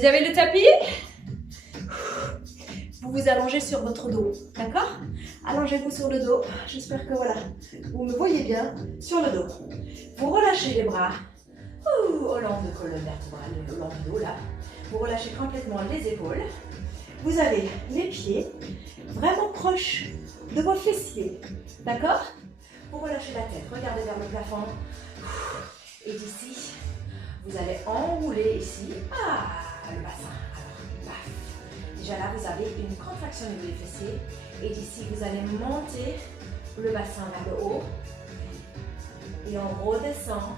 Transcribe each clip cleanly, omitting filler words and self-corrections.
Vous avez le tapis. Vous vous allongez sur votre dos, d'accord? Allongez-vous sur le dos. J'espère que voilà, vous me voyez bien sur le dos. Vous relâchez les bras au long de colonne vertébrale, au long du dos là. Vous relâchez complètement les épaules. Vous avez les pieds vraiment proches de vos fessiers, d'accord? Vous relâchez la tête, regardez vers le plafond. Et d'ici, vous allez enrouler ici. Le bassin. Alors, paf. Déjà là, vous avez une contraction au niveau des fessiers. Et d'ici, vous allez monter le bassin vers le haut. Et on redescend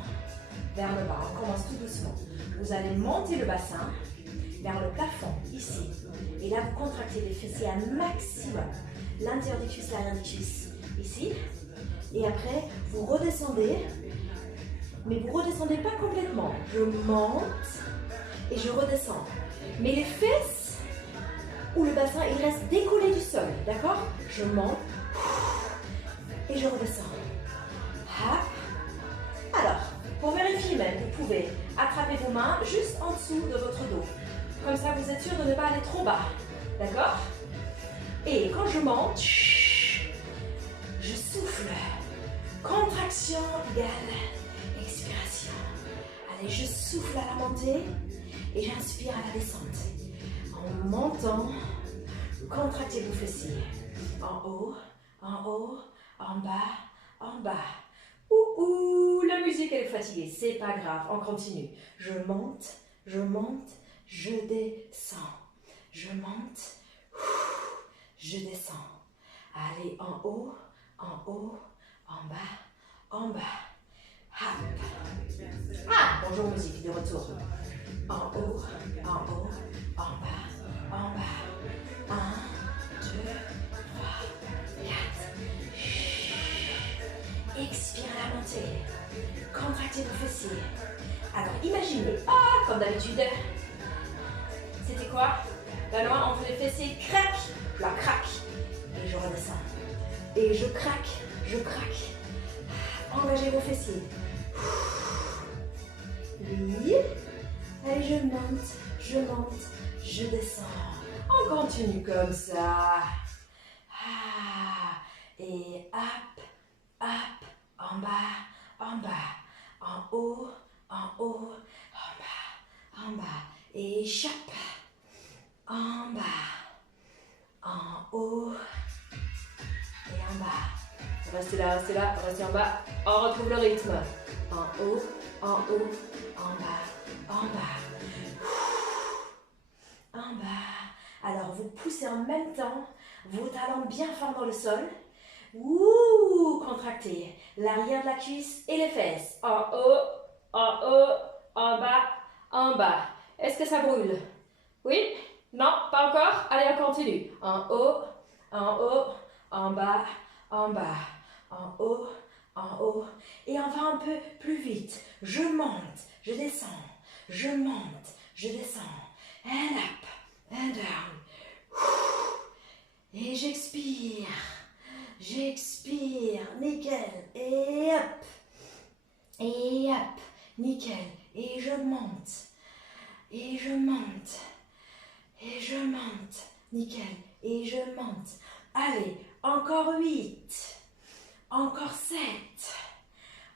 vers le bas. On commence tout doucement. Vous allez monter le bassin vers le plafond, ici. Et là, vous contractez les fessiers un maximum. L'intérieur des cuisses, l'arrière des cuisses, ici. Et après, vous redescendez. Mais vous ne redescendez pas complètement. Je monte et je redescends. Mais les fesses ou le bassin, il reste décollé du sol, d'accord? Je monte et je redescends. Alors, pour vérifier même, vous pouvez attraper vos mains juste en dessous de votre dos. Comme ça, vous êtes sûr de ne pas aller trop bas, d'accord? Et quand je monte, je souffle. Contraction égale expiration. Allez, je souffle à la montée et j'inspire à la descente. En montant, contractez vos fessiers. En haut, en bas. La musique elle est fatiguée, c'est pas grave, on continue. Je monte, je descends. Je monte, je descends. Allez, en haut, en bas. Bonjour musique, de retour. En haut, en bas. 1, 2, 3, 4. Expire à la montée. Contractez vos fessiers. Alors imaginez, comme d'habitude, c'était quoi? La main entre les fessiers craque, je la craque. Et je redescends. Et je craque. Engagez vos fessiers. Oui. Allez, je monte, je descends. On continue comme ça. Et hop, en bas. En haut, en bas. Et chop. En bas. En haut. Et en bas. Restez là, restez en bas. On retrouve le rythme. En haut, en bas. En bas. Alors, vous poussez en même temps vos talons bien forts dans le sol. Contractez l'arrière de la cuisse et les fesses. En haut, en bas. Est-ce que ça brûle? Oui? Non? Pas encore? Allez, on continue. En haut, en bas. En haut. Et on va un peu plus vite. Je monte, je descends. Je monte, je descends. And up, and down. Et j'expire. Nickel. Et hop. Nickel. Et je monte. Nickel. Et je monte. Allez, encore 8. Encore 7.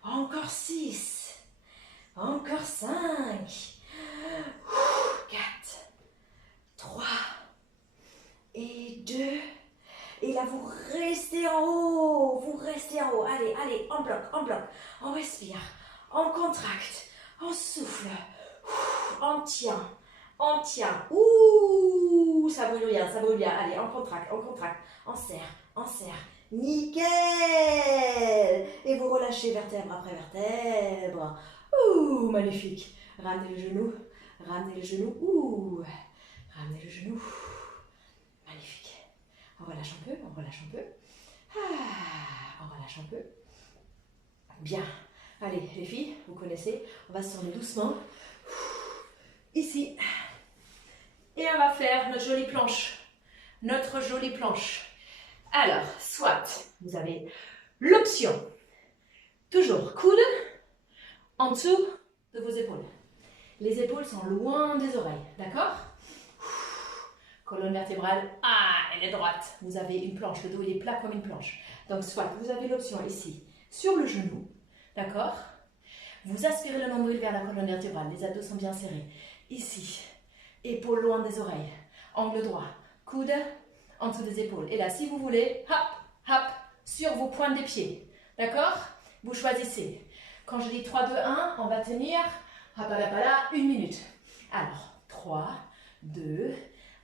Encore 6. Encore 5. 4. 3. Et 2. Et là, vous restez en haut. Allez, en bloc. On respire. On contracte. On souffle. On tient. Ça brûle bien. Allez, on contracte. On serre. Nickel. Et vous relâchez vertèbre après vertèbre. Magnifique. Ramenez le genou. Ramenez le genou. Magnifique. On relâche un peu. On relâche un peu. Bien. Allez, les filles, vous connaissez. On va se tourner doucement. Ici. Et on va faire notre jolie planche. Alors, soit vous avez l'option, toujours coude en dessous de vos épaules. Les épaules sont loin des oreilles, d'accord? Colonne vertébrale, elle est droite. Vous avez une planche, le dos il est plat comme une planche. Donc soit vous avez l'option ici, sur le genou, d'accord? Vous aspirez le nombril vers la colonne vertébrale, les abdos sont bien serrés. Ici, épaules loin des oreilles, angle droit, coude en dessous des épaules. Et là, si vous voulez, hop, hop, sur vos pointes des pieds, d'accord? Vous choisissez. Quand je dis 3, 2, 1, on va tenir, hapalapala, 1 minute. Alors, 3, 2,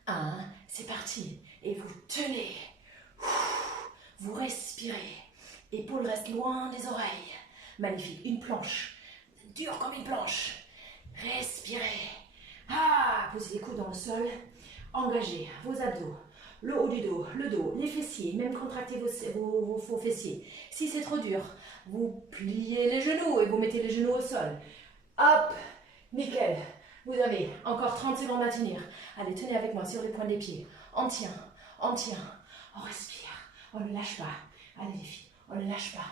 1, c'est parti. Et vous tenez. Vous respirez. Épaules restent loin des oreilles. Magnifique. Une planche. Dure comme une planche. Respirez. Posez les coudes dans le sol. Engagez vos abdos. Le haut du dos, le dos, les fessiers. Même contractez vos fessiers. Si c'est trop dur, vous pliez les genoux et vous mettez les genoux au sol. Hop. Nickel. Vous avez encore 30 secondes à tenir. Allez, tenez avec moi sur les points des pieds. On tient, on respire. On ne lâche pas. Allez les filles, on ne lâche pas.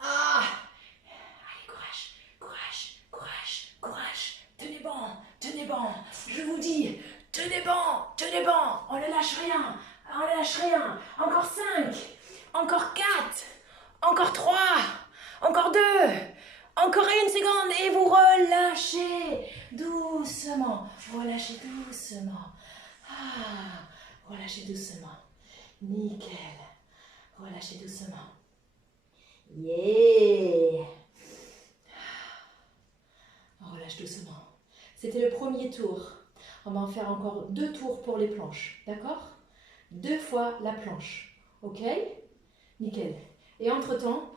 Allez, courage, courage, courage, courage. Tenez bon. Je vous dis, tenez bon. On ne lâche rien. Encore 5, encore 4, encore 3, encore 2. Encore 1 seconde et vous relâchez doucement. Relâchez doucement. Relâchez doucement. Nickel. Relâchez doucement. Yeah. On relâche doucement. C'était le premier tour. On va en faire encore 2 tours pour les planches. D'accord? 2 fois la planche. Ok? Nickel. Et entre-temps,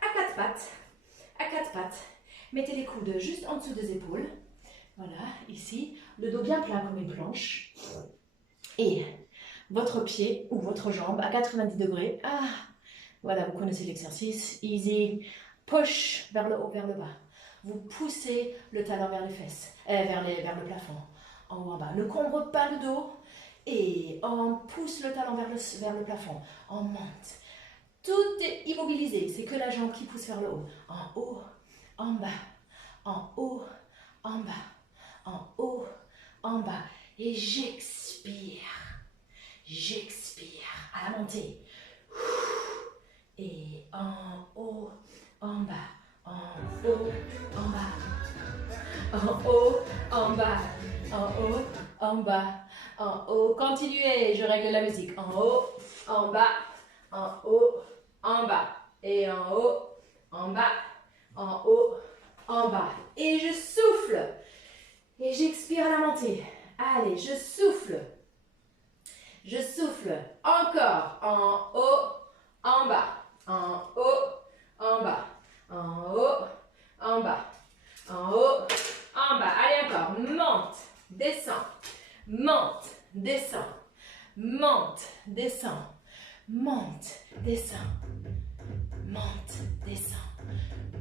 à 4 pattes. À 4 pattes, mettez les coudes juste en dessous des épaules. Voilà, ici, le dos bien plat comme une planche. Et votre pied ou votre jambe à 90 degrés. Voilà, vous connaissez l'exercice. Easy. Push vers le haut, vers le bas. Vous poussez le talon vers les fesses, vers le plafond. En haut, en bas. Ne combre pas le dos. Et on pousse le talon vers le plafond. On monte. Tout est immobilisé, c'est que la jambe qui pousse vers le haut. En haut, en bas, en haut, en bas, en haut, en bas. Et j'expire. J'expire à la montée. Et en haut, en bas, en haut, en bas. En haut, en bas, en haut, en bas, en haut. Continuez, je règle la musique. En haut, en bas, en haut, en bas, et en haut, en bas, en haut, en bas. Et je souffle. Et j'expire à la montée. Allez, je souffle. Je souffle. Encore. En haut, en bas. En haut, en bas. En haut, en bas. En haut, en bas. Allez, encore. Monte, descend. Monte, descend. Monte, descend. Monte, descend. Monte, descend.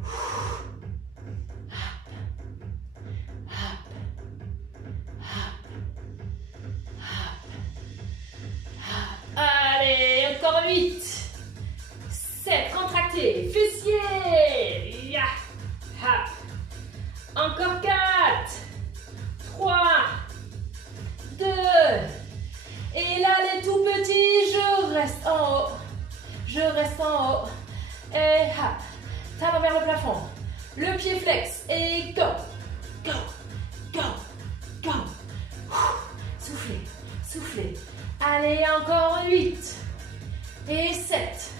Hop, hop, hop, hop, hop. Allez, encore 8, 7, contractez, fessiers, ya, hop. Encore 4, 3, 2, et là les tout petits, je reste en haut. Je reste en haut. Et hop. Talon vers le plafond. Le pied flex. Et go. Go. Go. Go. Soufflez. Soufflez. Allez, encore 8. Et 7.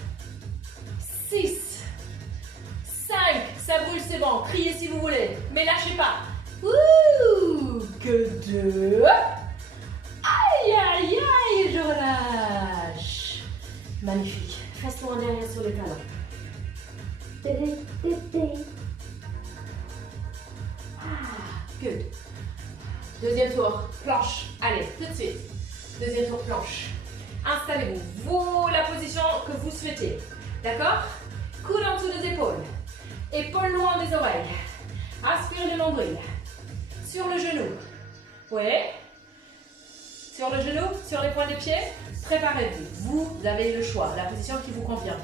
6. 5. Ça brûle, c'est bon. Criez si vous voulez. Mais lâchez pas. Que 2. Aïe, aïe, aïe. Je relâche. Magnifique. Fesses loin derrière sur les talons. Good. Deuxième tour, planche. Allez, tout de suite. Deuxième tour, planche. Installez-vous. Vous, la position que vous souhaitez. D'accord? Coude en dessous des épaules. Épaules loin des oreilles. Aspirez le nombril. Sur le genou. Ouais. Sur le genou, sur les points des pieds. Préparez-vous. Vous avez le choix. La position qui vous convient.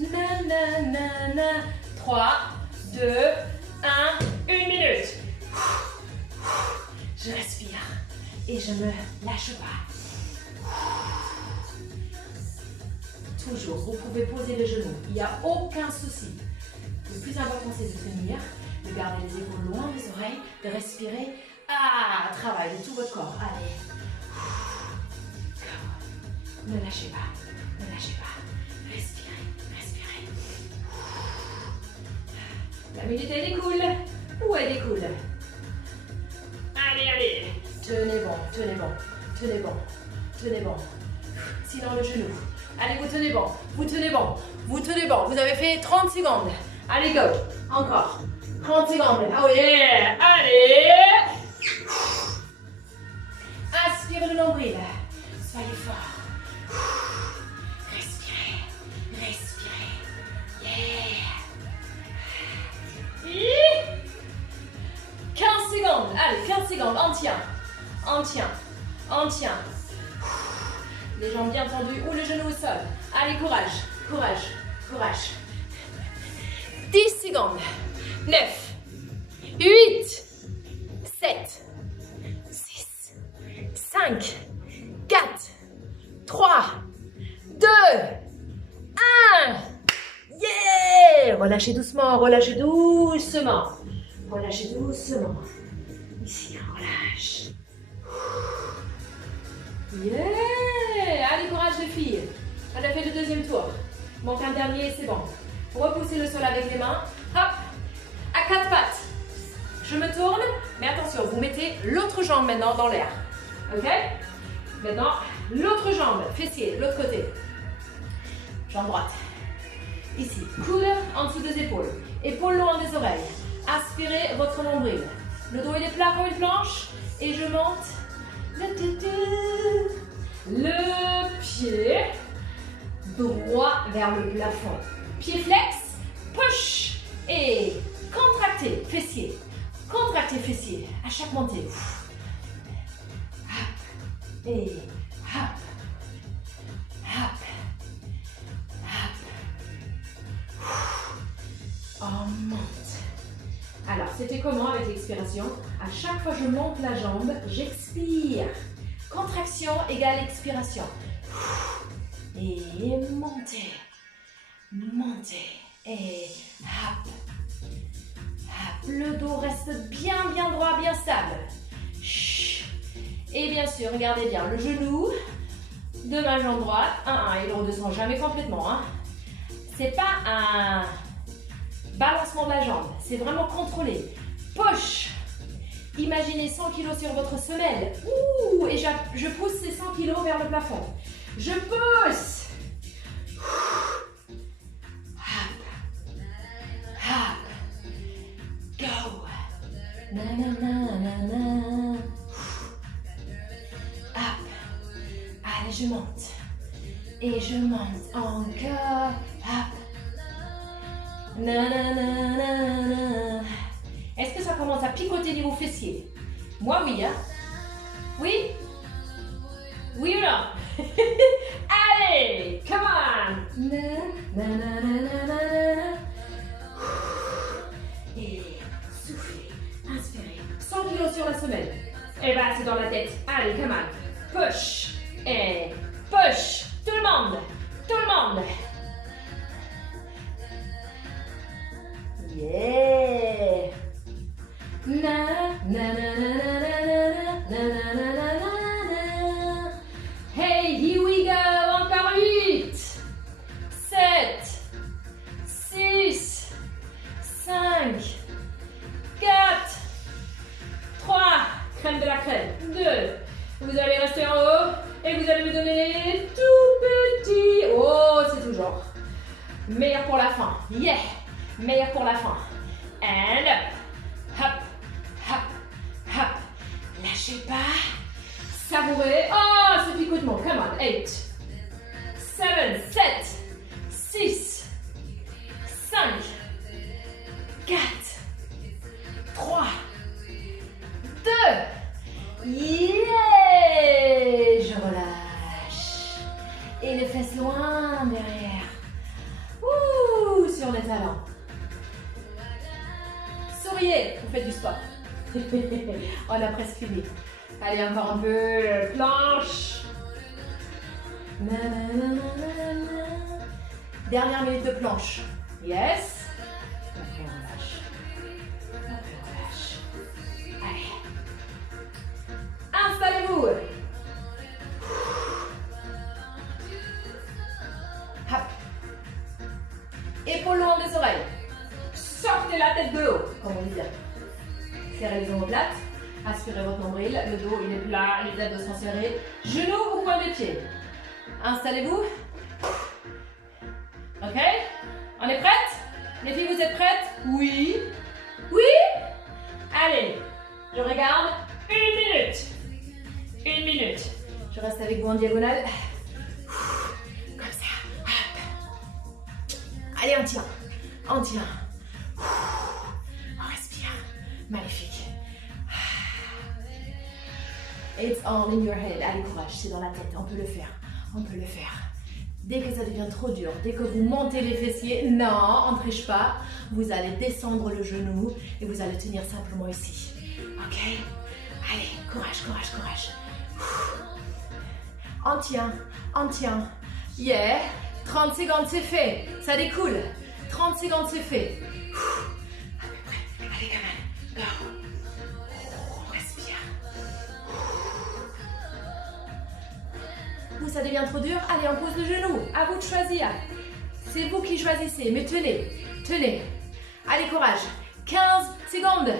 Na, na, na, na. 3, 2, 1. 1 minute. je ne lâche pas. Toujours, vous pouvez poser le genou, il n'y a aucun souci. Le plus important, c'est de tenir, de garder les épaules loin des oreilles, de respirer. Ah, travail de tout votre corps. Allez. Ne lâchez pas, ne lâchez pas. Respirez, respirez. La minute, elle découle. Où elle découle? Allez, allez. Tenez bon, tenez bon, tenez bon, tenez bon. Sinon, le genou. Allez, vous tenez bon, vous tenez bon, vous tenez bon. Vous avez fait 30 secondes. Allez, go. Encore. 30 secondes. Oh yeah. Allez. Aspirez le nombril. Soyez fort. Respirez. Respirez. Yeah. 15 secondes. Allez, 15 secondes. En tien. En tien. En tien. Les jambes bien tendues ou le genou au sol. Allez, courage. Courage. Courage. 10 secondes. 9. 8. 7. 6. 5. 4. 3. 2. 1. Yeah! Relâchez doucement, relâchez doucement. Relâchez doucement. Ici, relâche. Yeah! Allez, courage les filles. On a fait le deuxième tour. Manque un dernier et c'est bon. Repoussez le sol avec les mains. Hop! À 4 pattes. Je me tourne, mais attention, vous mettez l'autre jambe maintenant dans l'air. Ok? Maintenant, l'autre jambe, fessier, l'autre côté. Jambe droite. Ici, coude en dessous des épaules. Épaules loin des oreilles. Aspirez votre nombril. Le dos il est plat comme une planche. Et je monte. Le pied droit vers le plafond. Pied flex. Push. Et contractez fessier. Contractez fessier. À chaque montée. Hop. Et hop. Hop. On monte. Alors, c'était comment avec l'expiration? À chaque fois que je monte la jambe, j'expire. Contraction égale expiration. Et montez. Montez. Et hop. Hop. Le dos reste bien droit, bien stable. Et bien sûr, regardez bien le genou de ma jambe droite. Il ne redescend jamais complètement. Hein. C'est pas un balancement de la jambe, c'est vraiment contrôlé. Push. Imaginez 100 kg sur votre semelle. Ouh, et je pousse ces 100 kg vers le plafond. Je pousse. Hop. Hop. Go. Na, na, na, na, na. Hop. Allez, je monte. Et je monte encore. Hop. Na, na, na, na, na. Est-ce que ça commence à picoter niveau fessier? Moi, oui. Hein? Oui? Oui ou non? Allez, come on! Na, na, na, na, na, na. Et soufflez, inspirez. 100 kg sur la semelle. Et bah, c'est dans la tête. Allez, come on. Push. Et push. Tout le monde. Tout le monde. Yeah. Na na na na na na na na na na na. Hey, here we go. Encore 8, 7, 6, 5, 4, 3. Crème de la crème. 2. Vous allez rester en haut et vous allez me donner tout petit. Oh, c'est toujours meilleur pour la fin. Yeah. Meilleur pour la fin. And up. Hop, hop, hop. Lâchez pas. Savourez. Oh, ce picotement. Come on. 8, 7, 7, 6, 5, 4, 3, 2. Yeah. Je relâche. Et les fesses loin derrière. Ouh, sur les talons. Souriez, vous faites du sport. On a presque fini. Allez, encore un peu. Planche. Dernière minute de planche. Yes. Après, on relâche. Après, on relâche. Allez. Installez-vous. Hop. Épaules loin des oreilles. Sortez la tête de l'eau, comme on dit. Serrez les omoplates. Aspirez votre nombril. Le dos, il est plat. Les abdos sont serrés. Genoux au point des pieds. Installez-vous. Ok? On est prête? Les filles, vous êtes prêtes? Oui. Oui? Allez. Je regarde. 1 minute. 1 minute. Je reste avec vous en diagonale. Comme ça. Allez, on tient. On tient. On respire. Magnifique. It's all in your head. Allez, courage, c'est dans la tête. On peut le faire. On peut le faire. Dès que ça devient trop dur, dès que vous montez les fessiers, non, on ne triche pas. Vous allez descendre le genou et vous allez tenir simplement ici. Ok? Allez, courage, courage, courage. On tient, on tient. Yeah! 30 secondes, c'est fait. Ça découle. 30 secondes, c'est fait. À peu près. Allez, quand même. Go. On respire. Ou ça devient trop dur, allez, on pose le genou. À vous de choisir. C'est vous qui choisissez, mais tenez. Tenez. Allez, courage. 15 secondes.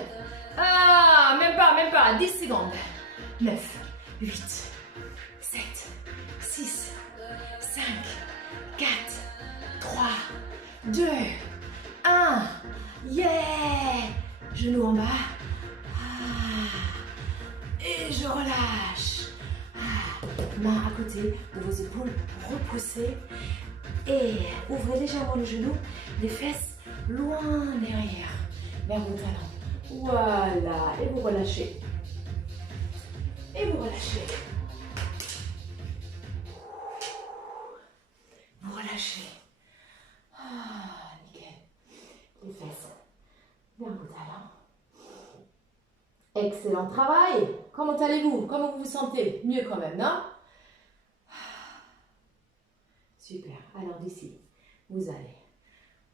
Ah, même pas. 10 secondes. 9, 8, 7, 6, 5, 4, 3, 2, 1. Yeah! Genou en bas. Ah. Et je relâche. Ah. Main à côté de vos épaules pour repousser. Et ouvrez légèrement le genou, les fesses loin derrière, vers vos talons. Voilà. Et vous relâchez. Et vous relâchez. Vous relâchez. Ah, nickel. Les fesses vers vos talons. Excellent travail. Comment allez-vous? Comment vous vous sentez? Mieux quand même, non? Super. Alors d'ici, vous allez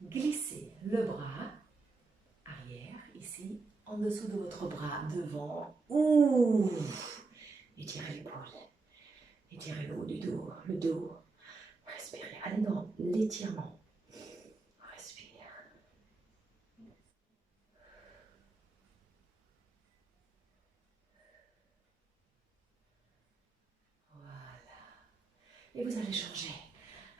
glisser le bras arrière, ici, en dessous de votre bras, devant. Ouh! Étirez l'épaule. Étirez le haut du dos, le dos. Respirez. Allez dans l'étirement. Respire. Voilà. Et vous allez changer.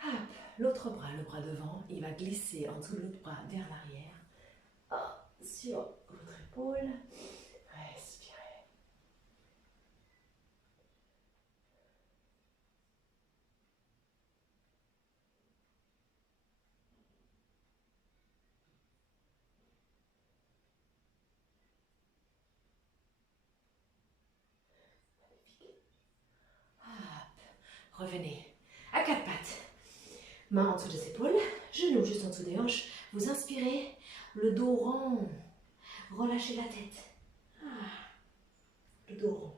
Hop, l'autre bras, le bras devant, il va glisser en dessous de l'autre bras vers l'arrière. Oh, sur votre épaule. Respirez. Revenez à quatre pattes. Main en dessous des épaules, genoux juste en dessous des hanches. Vous inspirez, le dos rond. Relâchez la tête. Le dos rond.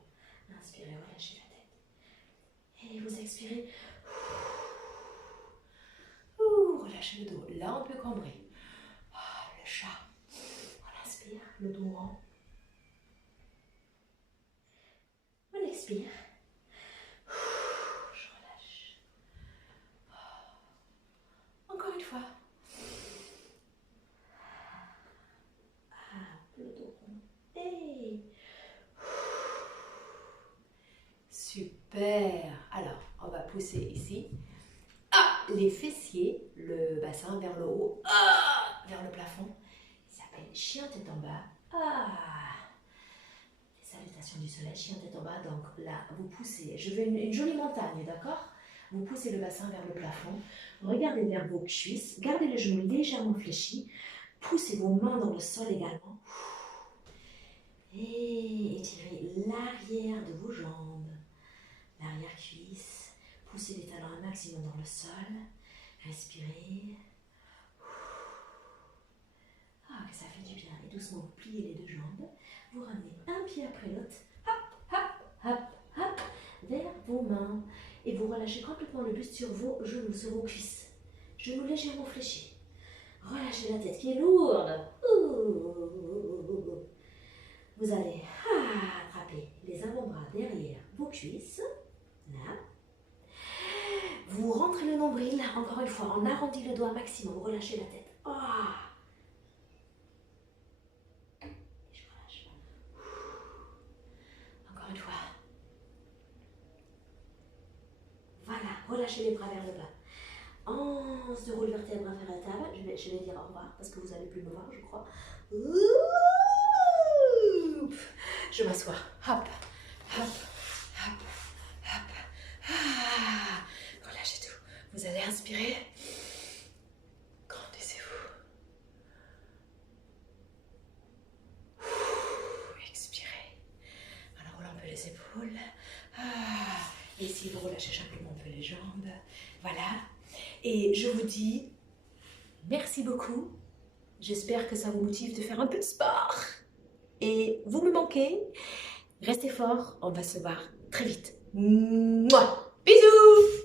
Inspirez, relâchez la tête. Et vous expirez. Relâchez le dos. Là, on peut cambrer. Le chat. On inspire, le dos rond. On expire. Encore une fois. Le dos rond. Et super. Alors, on va pousser ici. Les fessiers, le bassin vers le haut, vers le plafond. Il s'appelle chien tête en bas. Les salutations du soleil, chien tête en bas. Donc là, vous poussez. Je veux une jolie montagne, d'accord? Vous poussez le bassin vers le plafond. Regardez vers vos cuisses. Gardez les genoux légèrement fléchis. Poussez vos mains dans le sol également. Et étirez l'arrière de vos jambes. L'arrière-cuisse. Poussez les talons un maximum dans le sol. Respirez. Que ça fait du bien. Et doucement, vous pliez les deux jambes. Vous ramenez un pied après l'autre. Hop, hop, relâchez complètement le buste sur vos genoux, sur vos cuisses. Genoux légèrement fléchis. Relâchez la tête qui est lourde. Vous allez attraper les avant-bras derrière vos cuisses. Là. Vous rentrez le nombril, encore une fois, on arrondit le doigt maximum, vous relâchez la tête. Et je relâche. Encore une fois. Voilà, relâchez les bras vers le bas. On se roule vertèbre vers la table. Je vais dire au revoir parce que vous n'allez plus me voir, je crois. Je m'assois. Hop, hop, hop, hop. Relâchez tout. Vous allez inspirer. Grandissez-vous. Expirez. Alors roulez un peu les épaules. Et ici, vous relâchez simplement un peu les jambes. Voilà. Et je vous dis merci beaucoup. J'espère que ça vous motive de faire un peu de sport. Et vous me manquez. Restez forts. On va se voir très vite. Mouah. Bisous.